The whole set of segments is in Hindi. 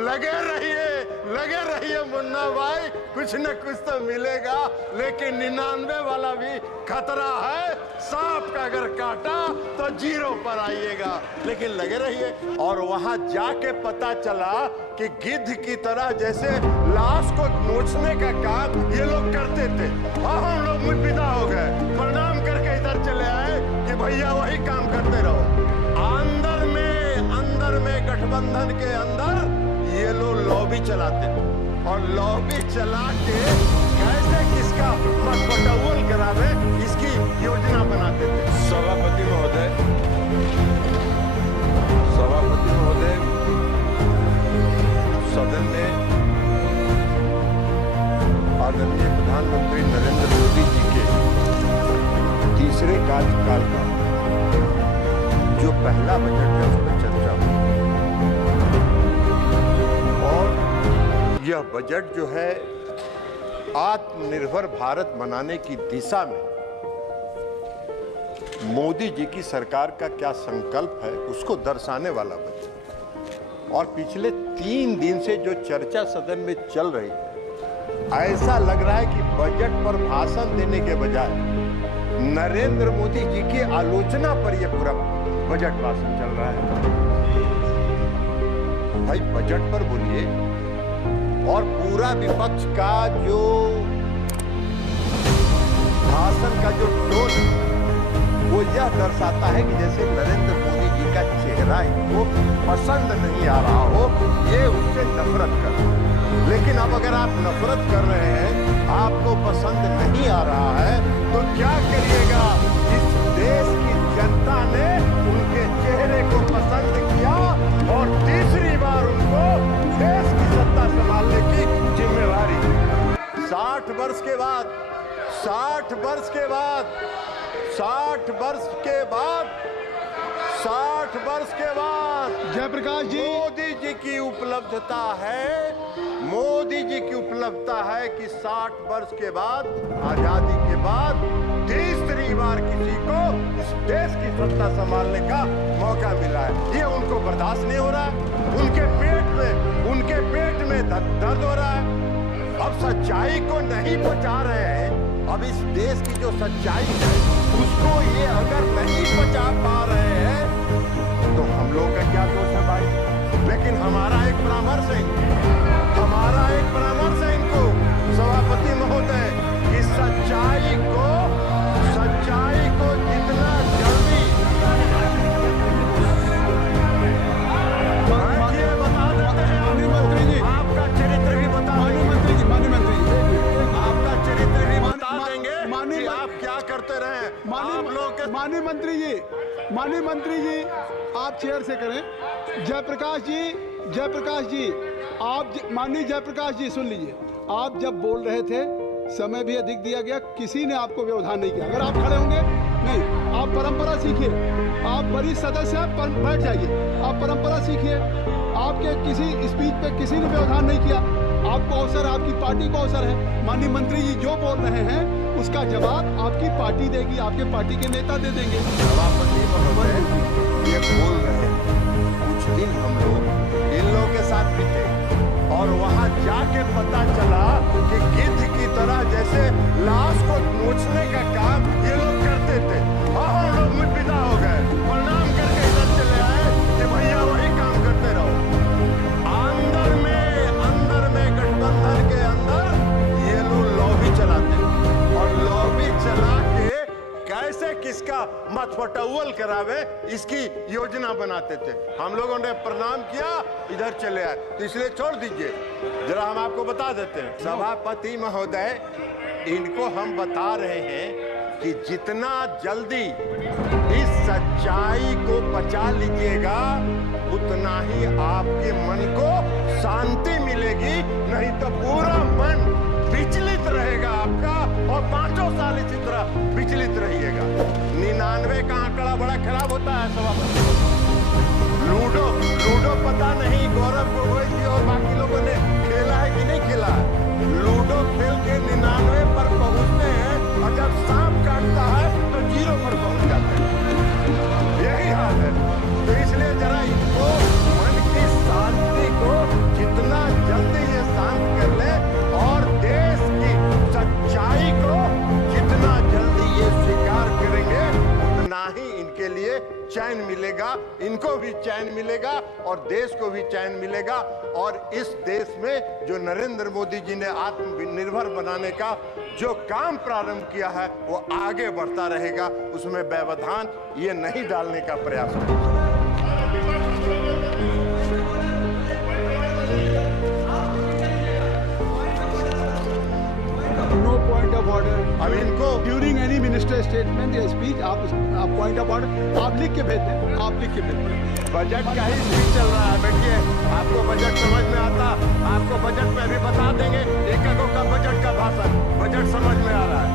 लगे रहिए मुन्ना भाई, कुछ न कुछ तो मिलेगा। लेकिन 99 वाला भी खतरा है, सांप का अगर काटा तो 0 पर आइएगा। लेकिन लगे रहिए। और वहां जाके पता चला कि गिद्ध की तरह जैसे लाश को नोचने का काम ये लोग करते थे। और हम लोग मुद्दा हो गए, प्रणाम करके इधर चले आए कि भैया वही काम करते रहो। अंदर में गठबंधन के अंदर ये लोग लॉबी चलाते थे और लॉबी चला के कैसे किसका मतपटौल करावे इसकी योजना बनाते थे। सभापति महोदय, सदन में आदरणीय प्रधानमंत्री नरेंद्र मोदी जी के तीसरे कार्यकाल का जो पहला बजट है उस पर चर्चा हुई। और यह बजट जो है आत्मनिर्भर भारत बनाने की दिशा में मोदी जी की सरकार का क्या संकल्प है उसको दर्शाने वाला बजट। और पिछले 3 दिन से जो चर्चा सदन में चल रही है, ऐसा लग रहा है कि बजट पर भाषण देने के बजाय नरेंद्र मोदी जी की आलोचना पर यह पूरा बजट भाषण चल रहा है। भाई बजट पर बोलिए। और पूरा विपक्ष का जो भाषण का जो टोन वो यह दर्शाता है कि जैसे नरेंद्र मोदी जी का चेहरा इनको पसंद नहीं आ रहा हो, ये उससे नफरत कर रहे हैं। लेकिन अब अगर आप नफरत कर रहे हैं, आपको पसंद नहीं आ रहा है, तो क्या करिएगा? इस देश की जनता ने उनके चेहरे को पसंद किया और तीसरी बार उनको देश की सत्ता संभालने की जिम्मेवारी। 60 वर्ष के बाद 60 वर्ष के बाद 60 वर्ष के बाद 60 वर्ष के बाद जयप्रकाश जी, मोदी जी की उपलब्धता है, मोदी जी की उपलब्धता है कि 60 वर्ष के बाद, आजादी के बाद तीसरी बार किसी को इस देश की सत्ता संभालने का मौका मिला है। ये उनको बर्दाश्त नहीं हो रहा है। उनके पेट में दर्द हो रहा है। अब सच्चाई को नहीं पचा रहे हैं। अब इस देश की जो सच्चाई है उसको ये अगर नहीं पचा पा रहे हैं तो हम लोग का क्या दोष है भाई? लेकिन हमारा एक परामर्श है इनको, सभापति महोदय, कि सच्चाई को जितना जल्दी बता देते हैं। मंत्री जी, आपका चरित्र भी बता देंगे, आपका चरित्र भी बता देंगे कि आप क्या करते रहे आप लोग के। माननीय मंत्री जी, आप चेयर से करें। जयप्रकाश जी, आप माननीय जयप्रकाश जी सुन लीजिए। आप जब बोल रहे थे समय भी अधिक दिया गया, किसी ने आपको व्यवधान नहीं किया। अगर आप खड़े होंगे, नहीं, आप परंपरा सीखिए। आप वरिष्ठ सदस्य हैं, बैठ जाइए। आप परंपरा सीखिए। आपके किसी स्पीच पे किसी ने व्यवधान नहीं किया। आपको अवसर, आपकी पार्टी को अवसर है। माननीय मंत्री जी जो बोल रहे हैं उसका जवाब आपकी पार्टी देगी, आपके पार्टी के नेता दे देंगे। सभापति महोदय ये बोल रहे हैं, कुछ दिन हम लोग इन लोगों के साथ भी थे और वहां जाके पता चला कि गिद्ध की तरह जैसे लाश को नोचने का काम ये लोग करते थे। और हम लोग मुद्दा हो गए, प्रणाम करके इधर चले आए कि भैया वही काम करते रहो। अंदर में गठबंधन के अंदर ये लोग लॉबी चलाते और लॉबी चला के कैसे किसका मतपटौल करावे इसकी योजना बनाते थे। हम लोगों ने प्रणाम किया, इधर चले आए, तो इसलिए छोड़ दीजिए, जरा हम आपको बता देते हैं। सभापति महोदय, इनको हम बता रहे हैं कि जितना जल्दी इस सच्चाई को पचा लीजिएगा उतना ही आपके मन को शांति मिलेगी, नहीं तो पूरा मन विचलित रहेगा आपका और 5 साल इसी तरह विचलित रहिएगा। 99 का आंकड़ा बड़ा खराब होता है सभापति। लूडो पता नहीं गौरव गोगोई जी और बाकी लोगों ने खेला है कि नहीं खेला है। लूडो खेल के 99 पर पहुंचते हैं और जब सांप काटता है तो 0 पर पहुंच जाते हैं। यही हाल है। तो इसलिए जरा इनको मन की शांति को जितना चैन मिलेगा, इनको भी चैन मिलेगा और देश को भी चैन मिलेगा। और इस देश में जो नरेंद्र मोदी जी ने आत्मनिर्भर बनाने का जो काम प्रारंभ किया है वो आगे बढ़ता रहेगा, उसमें व्यवधान ये नहीं डालने का प्रयास करेगा। No point of order. अब इनको ड्यूरिंग एनी मिनिस्टर स्टेटमेंट या स्पीच आप पॉइंट ऑफ ऑर्डर आप लिख के भेज दें, आप लिख के भेज दें। बजट का ही स्पीच चल रहा है, बैठिए, आपको बजट समझ में आता, आपको बजट में भी बता देंगे एककों का बजट का भाषण, बजट समझ में आ रहा है।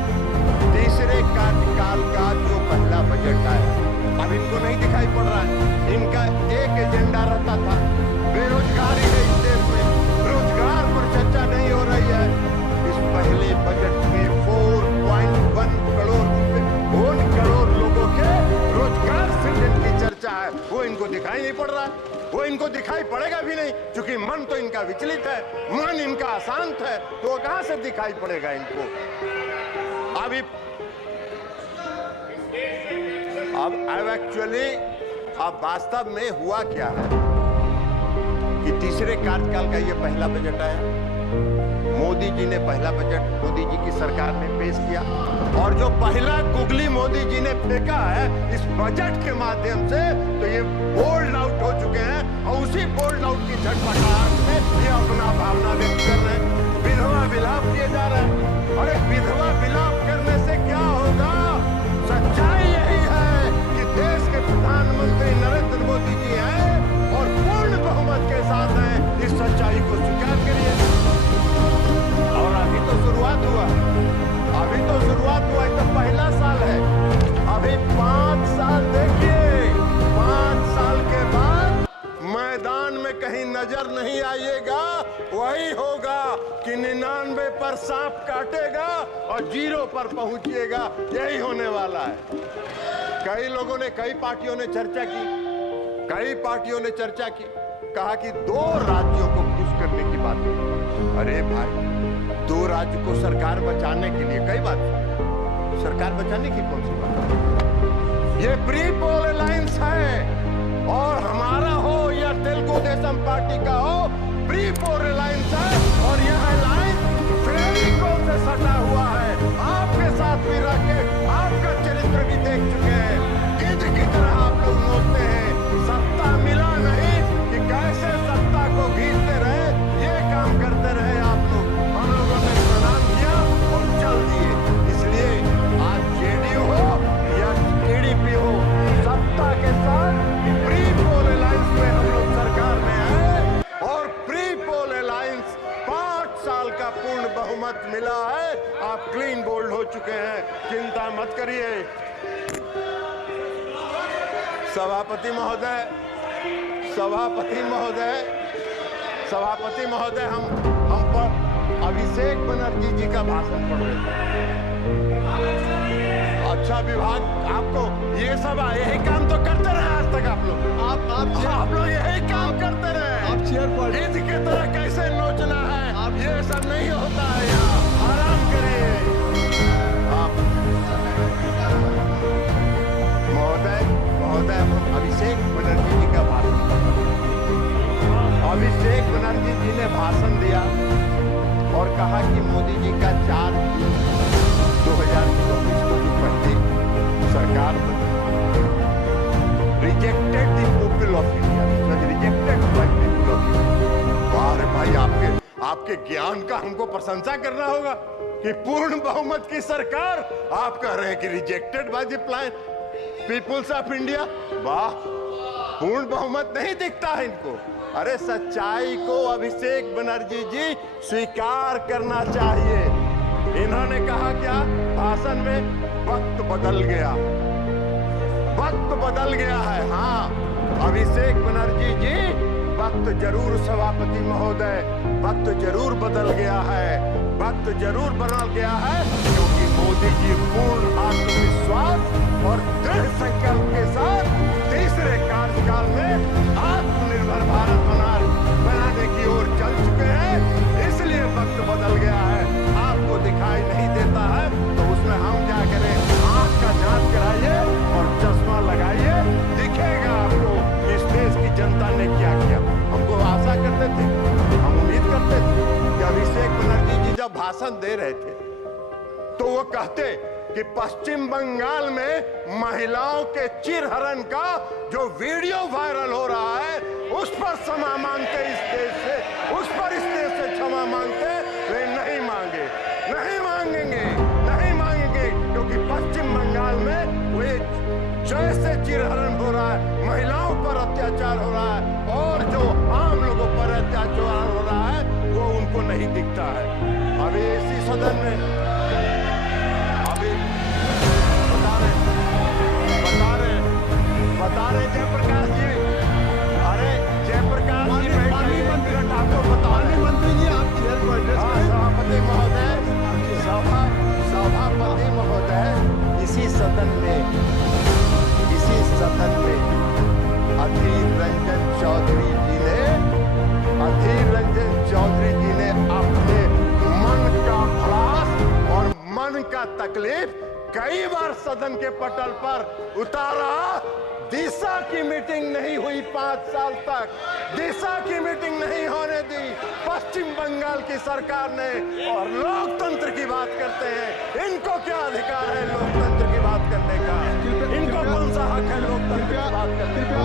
तीसरे कार्यकाल का जो पहला बजट आया, अब इनको नहीं दिखाई पड़ रहा है। इनका एक एजेंडा रहता था, बेरोजगारी है इस देश में, रोजगार पर चर्चा नहीं हो रही है। इस पहले बजट में 4.1 करोड़ रुपए, 1 करोड़ लोगों के रोजगार सृजन की चर्चा है, वो इनको दिखाई नहीं पड़ रहा है। वो इनको दिखाई पड़ेगा भी नहीं, क्योंकि मन तो इनका विचलित है, मन इनका अशांत है, तो कहां से दिखाई पड़ेगा इनको। अब एक्चुअली अब वास्तव में हुआ क्या है कि तीसरे कार्यकाल का ये पहला बजट आया, मोदी जी ने पहला बजट मोदी जी की सरकार ने पेश किया, और जो पहला गुगली मोदी जी ने फेंका है इस बजट के माध्यम से, तो ये बोल्ड आउट हो चुके हैं और उसी बोल्ड आउट की झटपटाहट में ये अपना भावना व्यक्त कर रहे हैं। विधवा विलाप किए जा रहे हैं। अरे विधवा विलाप करने से क्या होगा? सच्चाई यही है कि देश के प्रधानमंत्री नरेंद्र मोदी जी हैं और पूर्ण बहुमत के साथ हैं। इस सच्चाई को स्वीकार करिए। और अभी तो शुरुआत हुआ, अभी तो शुरुआत हुआ, तो पहला साल है। अभी 5 साल देखिए, 5 साल के बाद मैदान में कहीं नजर नहीं आइएगा। वही होगा कि 99 पर सांप काटेगा और 0 पर पहुंचिएगा, यही होने वाला है। कई लोगों ने, कई पार्टियों ने चर्चा की, कई पार्टियों ने चर्चा की, कहा कि 2 राज्यों को खुश करने की बात है। अरे भाई, 2 राज्य को सरकार बचाने के लिए कई बात, सरकार बचाने की कौन सी बात? ये प्री पोल अलायंस है, और हमारा हो या तेलुगु देशम पार्टी का हो, प्री पोल अलायंस है। और यह अलायंस फेविकोल से सटा हुआ है। आपके साथ भी रह के आपका चरित्र भी देख चुके हैं, गिद्ध की तरह आप लोग नोचते हैं। सत्ता मिला नहीं कि कैसे सत्ता को घींचते रहे, ये काम करते रहे आप लोग। हम लोगों ने प्रदान किया और चल दिए। इसलिए आज जेडीयू हो या टीडीपी हो, सत्ता के साथ प्री पोल अलायंस में हम लोग सरकार में आए, और प्री पोल अलायंस 5 साल का पूर्ण बहुमत मिला है। आप क्लीन बोल्ड हो चुके हैं, चिंता मत करिए। सभापति महोदय, सभापति महोदय, सभापति महोदय, हम पर अभिषेक बनर्जी जी का भाषण पढ़ रहे थे। अच्छा विभाग, आपको ये सब यही काम तो करते रहे आज तक आप लोग। आप लोग यही काम करते रहे। आप चेयर पर गिद्ध की तरह कैसे नोचना है, आप ये सब नहीं होता है यहाँ। आराम करिए आप। महोदय, अभिषेक बनर्जी जी का भाषण, अभिषेक बनर्जी जी ने भाषण दिया और कहा कि मोदी जी का 4 जून 2024 को जो पहली सरकार rejected the people of India, rejected by people of India. अरे भाई, आपके ज्ञान का हमको प्रशंसा करना होगा कि पूर्ण बहुमत की सरकार आप कह रहे हैं कि rejected by the peoples of India. वाह, पूर्ण बहुमत नहीं दिखता है इनको। अरे सच्चाई को अभिषेक बनर्जी जी स्वीकार करना चाहिए। इन्होंने कहा क्या भाषण में? वक्त बदल गया, वक्त बदल गया है। हाँ, अभिषेक बनर्जी जी, वक्त जरूर, सभापति महोदय, वक्त जरूर बदल गया है, वक्त जरूर बदल गया है, क्योंकि मोदी जी पूर्ण आत्मविश्वास और दृढ़ संकल्प के साथ तीसरे कार्यकाल में आत्मनिर्भर भारत बनाने की ओर चल चुके हैं। इसलिए वक्त बदल गया है। आपको दिखाई नहीं देता है तो उसमें हम क्या करें? आंख का जांच कराइए और चश्मा लगाइए, भाषण दे रहे थे तो वो कहते कि पश्चिम बंगाल में महिलाओं के चिरहरण का जो वीडियो वायरल हो रहा है उस पर क्षमा मांगते, इस देश से, उस पर इस देश से क्षमा मांगते, वे नहीं मांगे, नहीं मांगेंगे, नहीं मांगेंगे, क्योंकि पश्चिम बंगाल में वे जैसे चिरहरण हो रहा है, महिलाओं पर अत्याचार हो रहा है और जो आम लोगों पर अत्याचार हो रहा है वो उनको नहीं दिखता है। अभी इसी सदन में बता रहे जयप्रकाश जी, अरे जयप्रकाश जी माननीय मंत्री आपको बता रहे मंत्री जी आप चेयर को एड्रेस करें। सभापति महोदय, सभापति महोदय, इसी सदन में अधीर रंजन चौधरी जी ने अपने मन का भड़ास और मन का तकलीफ कई बार सदन के पटल पर उतारा। दिशा की मीटिंग नहीं हुई 5 साल तक, दिशा की मीटिंग नहीं होने दी पश्चिम बंगाल की सरकार ने। और लोकतंत्र की बात करते हैं, इनको क्या अधिकार है लोकतंत्र की बात करने का? इनको कौन सा हक है लोकतंत्र की बात करने का?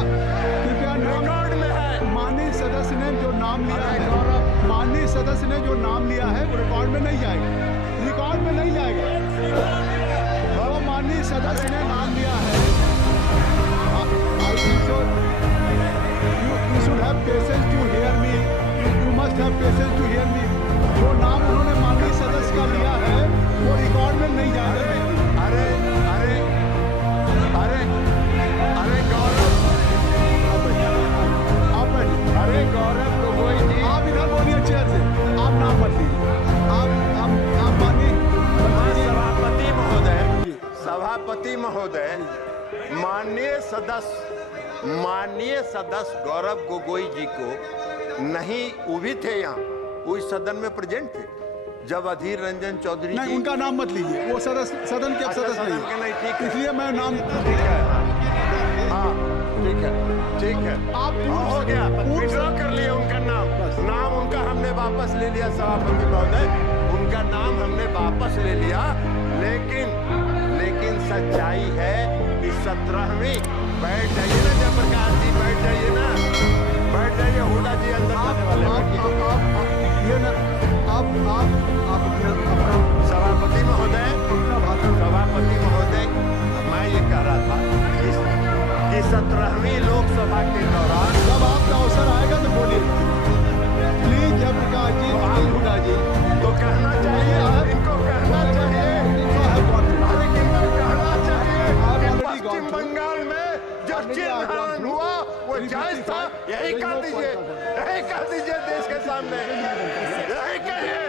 कृपया रिकॉर्ड में है। माननीय सदस्य ने जो नाम लिया है, माननीय सदस्य ने जो नाम लिया है वो रिकॉर्ड में नहीं जाएगा, रिकॉर्ड में नहीं जाएगा। वो माननीय सदस्य ने नाम लिया है। I think so. You should have patience to hear me. You must have patience to hear me. जो नाम उन्होंने माननीय सदस्य का लिया है वो रिकॉर्ड में नहीं जाएगा। अरे अरे अरे अरे गौरव, आप बैठिए। अरे गौरव गोगोई जी, आप इधर बोलिए चेयर से, आप नाम मत लीजिए। आप माननीय सभापति महोदय, माननीय सदस्य गौरव गोगोई जी को नहीं, वो भी थे यहाँ, वो इस सदन में प्रेजेंट थे जब अधीर रंजन चौधरी नहीं, उनका नाम मत लीजिए, वो सदन के सदस्य नहीं, ठीक है, इसलिए मैं नाम ठीक है, हाँ ठीक है, आप हो गया, विड्रॉ कर लिए उनका नाम उनका हमने वापस ले लिया सभापति महोदय, उनका नाम हमने वापस ले लिया। लेकिन सच्चाई है कि 17वीं, बैठ जाइए ना जयप्रकाश जी, बैठ जाइए ना, बैठ जाइए, हुडा जी अंदर जाने वाले सभापति महोदय, मैं ये कह रहा था कि 17वीं लोकसभा के दौरान जब आपका अवसर आएगा तो बोलिए प्लीज जयप्रकाश जी, हुडा जी, तो कहना चाहिए, इनको कहना चाहिए, पश्चिम बंगाल में जो चिरहरण हुआ वो जायज था, यही कह दीजिए देश के सामने, यही कहिए।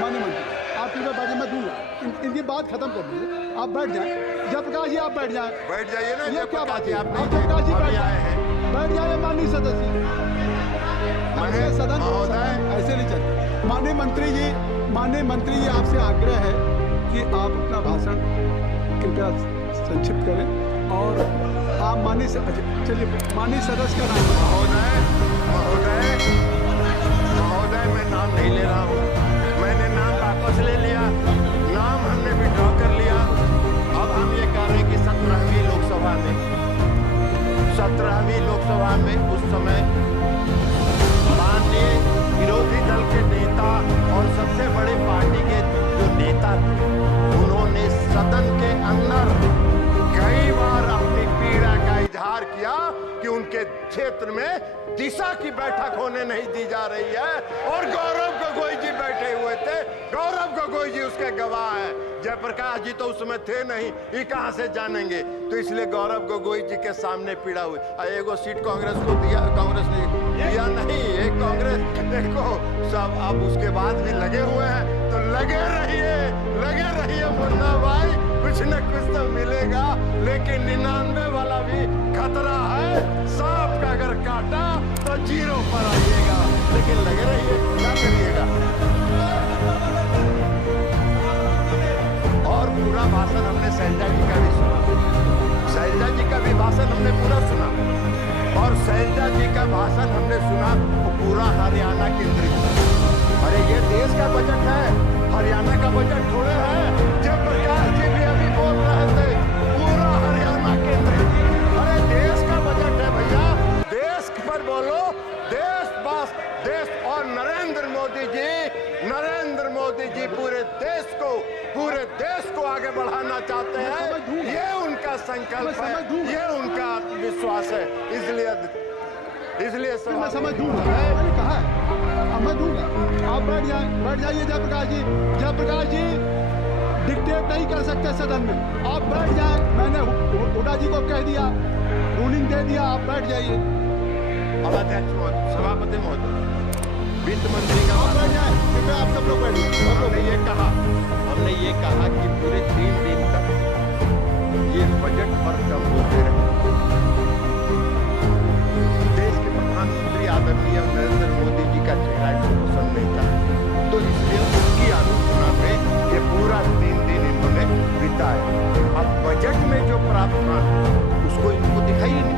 माननीय मंत्री आप इधर बातें मैं दूंगा, इनकी बात खत्म कर दीजिए, आप बैठ जाएं। जयप्रकाश जी आप बैठ जाएं, बैठ जाइए ना, ये क्या बात है? आप जयप्रकाश जी अभी आए हैं, बैठ जाइए माननीय सदस्य, ऐसे सदन ऐसे नहीं चलते। माननीय मंत्री जी आपसे आग्रह है कि आप अपना भाषण कृपया संक्षिप्त करें और आप माननीय सदस्य का नाम महोदय मैं नाम नहीं ले रहा हूँ, मैंने नाम वापस ले लिया, नाम हमने विड्रॉ कर लिया। अब हम ये कह रहे हैं कि 17वीं लोकसभा में उस समय माननीय विरोधी दल के नेता और सबसे बड़े पार्टी के जो नेता थे, उन्होंने सदन के अंदर कई बार अपनी पीड़ा का इजहार किया कि उनके क्षेत्र में दिशा की बैठक होने नहीं दी जा रही है, और गौरव गोगोई जी बैठे हुए थे, गौरव गोगोई जी उसके गवाह हैं। जयप्रकाश जी तो उसमें थे नहीं, ये कहां से जानेंगे? तो इसलिए गौरव गोगोई जी के सामने पीड़ा हुई। एगो सीट कांग्रेस को दिया, कांग्रेस ने दिया नहीं, एक कांग्रेस देखो सब अब उसके बाद भी लगे हुए हैं, तो लगे रहिए मुन्ना भाई, कुछ न कुछ तो मिलेगा। लेकिन 99 वाला भी खतरा है, सांप का अगर काटा तो 0 पर आइएगा, लेकिन लगे रहिए, क्या करिएगा। और पूरा भाषण हमने शैलजा जी का भी सुना, शैलजा जी का भी भाषण हमने पूरा सुना, और शैलजा जी का भाषण हमने सुना वो पूरा हरियाणा केंद्रित। अरे ये देश का बजट है, हरियाणा का बजट थोड़े है। जयप्रकाश जी भी अभी बोल रहे थे पूरा हरियाणा केंद्रित। अरे देश का बजट है भैया, देश पर बोलो। देश बस देश। और नरेंद्र मोदी जी पूरे देश को आगे बढ़ाना चाहते हैं। ये उनका संकल्प है, ये उनका आत्मविश्वास है। इसलिए मैं समझ दूंगा, मैंने कहा है, अब मैं दूंगा। आप बैठ जाइए जयप्रकाश जी। जयप्रकाश जी डिक्टेट नहीं कर सकते सदन में, आप बैठ जाए। मैंने हुड्डा जी को कह दिया, रूलिंग दे दिया, आप बैठ जाइए। अध्यक्ष महोदय, सभापति महोदय, वित्त मंत्री का आप बैठ जाए, क्योंकि आप सब लोग बैठ जाइए। हमने ये कहा कि पूरे 3 दिन तक ये बजट पर कम होते रहे। देश के प्रधानमंत्री आदरणीय नरेंद्र मोदी जी का चेहरा इनको पसंद नहीं था, तो इसलिए उनकी आलोचना में ये पूरा 3 दिन इन्होंने बिताया। अब बजट में जो प्रावधान उसको इनको दिखाई ही नहीं,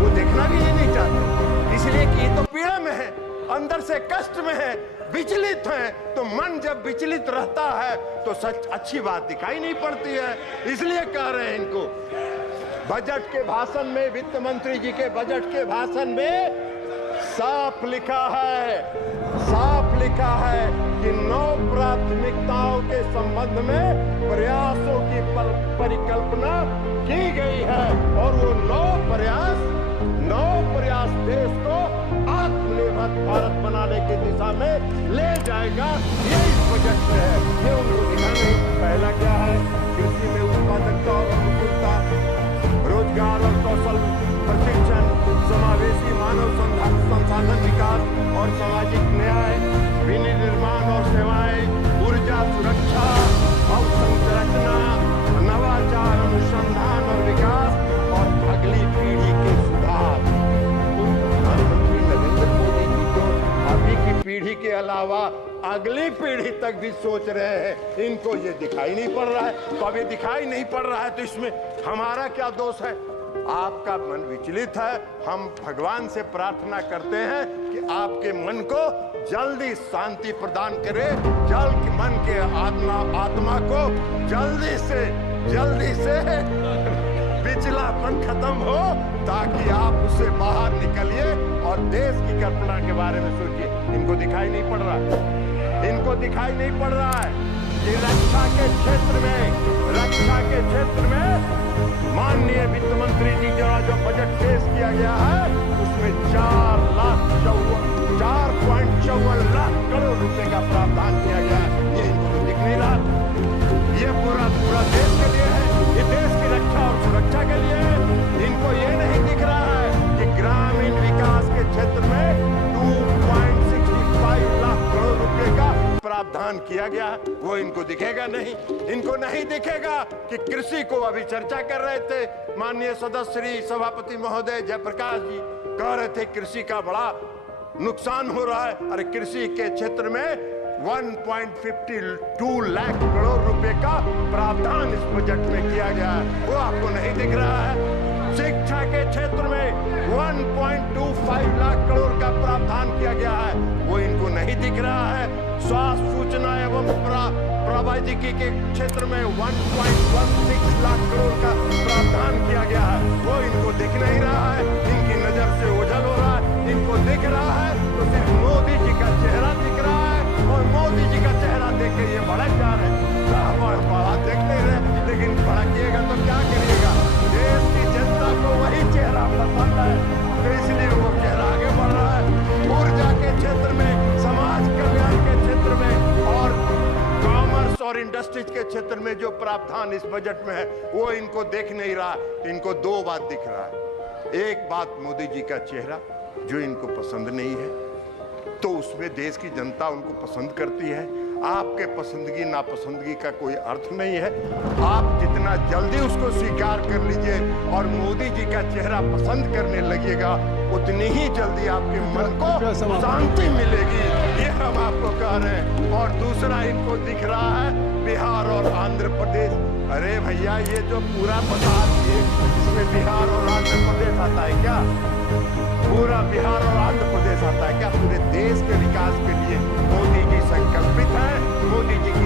वो देखना भी नहीं चाहते, इसलिए कि ये तो पीड़ा में है, अंदर से कष्ट में है, विचलित है। तो मन जब विचलित रहता है तो सच अच्छी बात दिखाई नहीं पड़ती है। इसलिए कह रहे हैं इनको बजट के भाषण में, वित्त मंत्री जी के बजट के भाषण में साफ लिखा है कि 9 प्राथमिकताओं के संबंध में प्रयासों की परिकल्पना की गई है और वो 9 प्रयास देश को आत्मनिर्भर भारत बनाने की दिशा में ले जाएगा। ये इस बजट में है, ये उनको दिखाना है। पहला क्या है? कृषि में उत्पादकता और अनुकूलता, रोजगार और कौशल प्रशिक्षण, समावेशी मानव संसाधन विकास और सामाजिक न्याय, विनिर्माण और सेवाएं, ऊर्जा सुरक्षा, अवसंरचना, नवाचार, अनुसंधान और विकास और अगली पीढ़ी के सुधार। प्रधानमंत्री नरेंद्र मोदी जी तो अभी की पीढ़ी के अलावा अगली पीढ़ी तक भी सोच रहे हैं, इनको ये दिखाई नहीं पड़ रहा है। तो अब ये दिखाई नहीं पड़ रहा है तो इसमें हमारा क्या दोष है? आपका मन विचलित है। हम भगवान से प्रार्थना करते हैं कि आपके मन को जल्दी शांति प्रदान करे, जल्द मन के आत्मा को जल्दी से पिछलापन खत्म हो, ताकि आप उससे बाहर निकलिए और देश की कल्पना के बारे में सोचिए। इनको दिखाई नहीं पड़ रहा है कि रक्षा के क्षेत्र में माननीय वित्त मंत्री जी द्वारा जो बजट पेश किया गया है उसमें 4.54 लाख करोड़ रुपए का प्रावधान किया गया है। ये इनको तो दिख नहीं रहा। ये पूरा देश के लिए है, ये देश की रक्षा और सुरक्षा के लिए है। इनको ये नहीं दिख रहा है कि ग्रामीण विकास के क्षेत्र में 2.65 लाख करोड़ रुपए का प्रावधान किया गया, वो इनको दिखेगा नहीं। इनको नहीं दिखेगा कि कृषि को अभी चर्चा कर रहे थे माननीय सदस्य श्री सभापति महोदय जयप्रकाश जी, कह रहे थे कृषि का बड़ा नुकसान हो रहा है। अरे कृषि के क्षेत्र में 1.52 लाख करोड़ रुपए का प्रावधान इस बजट में किया गया है, वो आपको नहीं दिख रहा है। शिक्षा के क्षेत्र में 1.25 लाख करोड़ का प्रावधान किया गया है, वो इनको नहीं दिख रहा है। स्वास्थ्य सूचना एवं प्रौद्योगिकी के क्षेत्र में 1.16 लाख करोड़ का प्रावधान किया गया है, वो इनको दिख नहीं रहा है। इनकी नजर से ओझल हो रहा है। इनको दिख रहा है तो सिर्फ मोदी जी का चेहरा दिख रहा है और मोदी जी का चेहरा देख के ये भड़क जा रहे हैं। बड़ा देख नहीं रहे, लेकिन भड़किएगा तो क्या करिएगा? देश की जनता को वही चेहरा पसंद है, तो इसलिए वो चेहरा आगे बढ़ रहा है। ऊर्जा के क्षेत्र में, समाज कल्याण के क्षेत्र में और कॉमर्स और इंडस्ट्रीज के क्षेत्र में जो प्रावधान इस बजट में है वो इनको देख नहीं रहा। इनको 2 बात दिख रहा है। एक बात मोदी जी का चेहरा जो इनको पसंद नहीं है, तो उसमें देश की जनता उनको पसंद करती है। आपके पसंदगी नापसंदगी का कोई अर्थ नहीं है। आप जितना जल्दी उसको स्वीकार कर लीजिए और मोदी जी का चेहरा पसंद करने लगिएगा, उतनी ही जल्दी आपके मन को शांति मिलेगी। ये हम आपको कह रहे हैं। और दूसरा इनको दिख रहा है बिहार और आंध्र प्रदेश। अरे भैया, ये जो पूरा बता दिए, इसमें बिहार और आंध्र प्रदेश आता है क्या? पूरा बिहार और आंध्र प्रदेश आता है क्या? पूरे देश के विकास के लिए मोदी जी संकल्पित है। मोदी जी की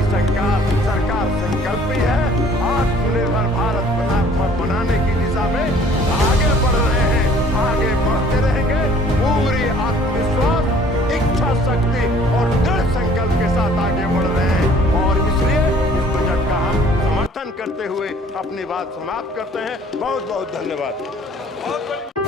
करते हुए अपनी बात समाप्त करते हैं। बहुत बहुत धन्यवाद।